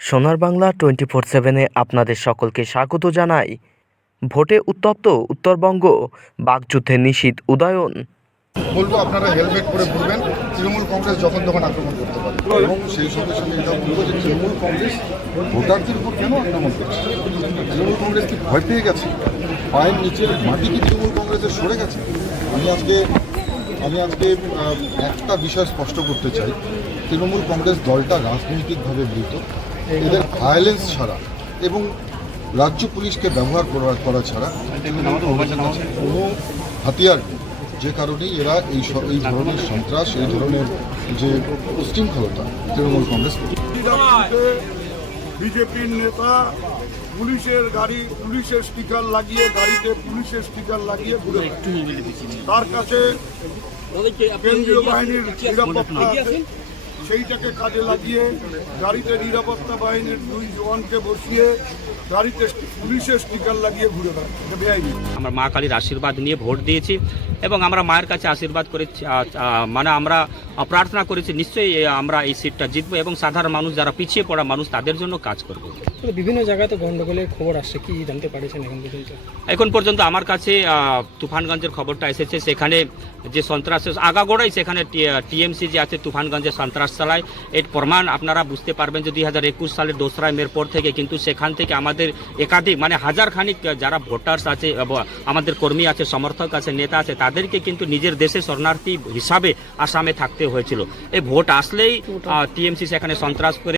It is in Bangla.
সোনার বাংলা টোয়েন্টি ফোর সেভেনে আপনাদের সকলকে স্বাগত জানাই। ভোটে উত্তপ্ত উত্তরবঙ্গ, বাকযুদ্ধে নিশীত উদয়ন। বলব, আপনারা হেলমেট পরে ঘুরবেন, তৃণমূল কংগ্রেস যখন তখন আক্রমণ করতে পারে। এবং সেই সঙ্গে সঙ্গে এটা বলব যে তৃণমূল কংগ্রেস ভোটারদের উপর কেন আক্রমণ করছে? তৃণমূল কংগ্রেস কি ভয় পেয়ে গেছে? পায়ের নিচের মাটি কি তৃণমূল কংগ্রেসের সরে গেছে? আমি আজকে আমি আজকে একটা বিষয় স্পষ্ট করতে চাই। তৃণমূল কংগ্রেস দলটা রাজনৈতিকভাবে মৃত এদের ভায়োলেন্স ছাড়া এবং রাজ্য পুলিশকে ব্যবহার করা করা ছাড়া কোনো হাতিয়ার যে কারণেই এরা এই এই ধরনের সন্ত্রাস, এই ধরনের যে উশৃঙ্খলতা, তৃণমূল কংগ্রেস বিজেপির নেতা পুলিশের গাড়ি, পুলিশের স্টিকার লাগিয়ে, গাড়িতে পুলিশের স্টিকার লাগিয়ে ঘুরে তার কাছে কেন্দ্রীয় বাহিনীর নিরাপত্তা সেইটাকে কাজে লাগিয়ে গাড়িতে নিরাপত্তা বাহিনীর দুই জওয়ানকে বসিয়ে গাড়িতে পুলিশের স্টিকার লাগিয়ে ঘুরে বেড়াচ্ছে। আমরা মা কালীর আশীর্বাদ নিয়ে ভোট দিয়েছি এবং আমরা মায়ের কাছে আশীর্বাদ আ, মানে আমরা প্রার্থনা করেছি নিশ্চয়ই আমরা এই সিটটা জিতবো এবং সাধারণ মানুষ যারা পিছিয়ে পড়া মানুষ তাদের জন্য কাজ করব। বিভিন্ন জায়গায় তো গন্ডগোলের খবর আসছে কি জানতে পারছেন এখন পর্যন্ত? এখন পর্যন্ত আমার কাছে তুফানগঞ্জের খবরটা এসেছে সেখানে যে সন্ত্রাস আগাগোড়াই সেখানে টিএমসি যে আছে তুফানগঞ্জে সন্ত্রাস চালায় এর প্রমাণ আপনারা বুঝতে পারবেন যে দুই হাজার একুশ সালের দোসরা মের পর থেকে কিন্তু সেখান থেকে আমাদের একাধিক মানে হাজার খানিক যারা ভোটার্স আছে আমাদের কর্মী আছে সমর্থক আছে নেতা আছে তাদেরকে কিন্তু নিজের দেশে শরণার্থী হিসাবে আসামে থাকতে হয়েছিল। এই ভোট আসলেই টিএমসি সেখানে সন্ত্রাস করে